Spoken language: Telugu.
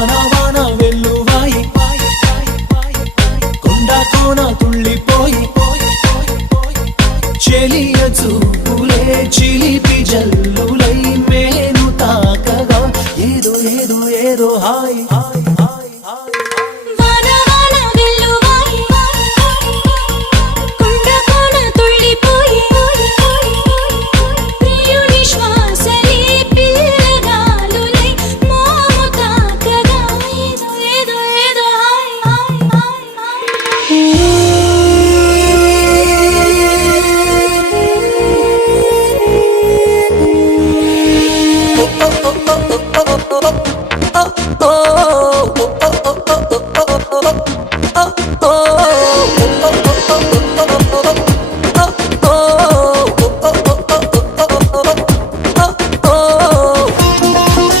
వాన వాన వెల్లువాయి కొండ కోన తుళ్ళిపోయి చెలియ చూపులే చిలిపి జల్లులై మేను తాకగా ఏదో ఏదో ఏదో హాయ్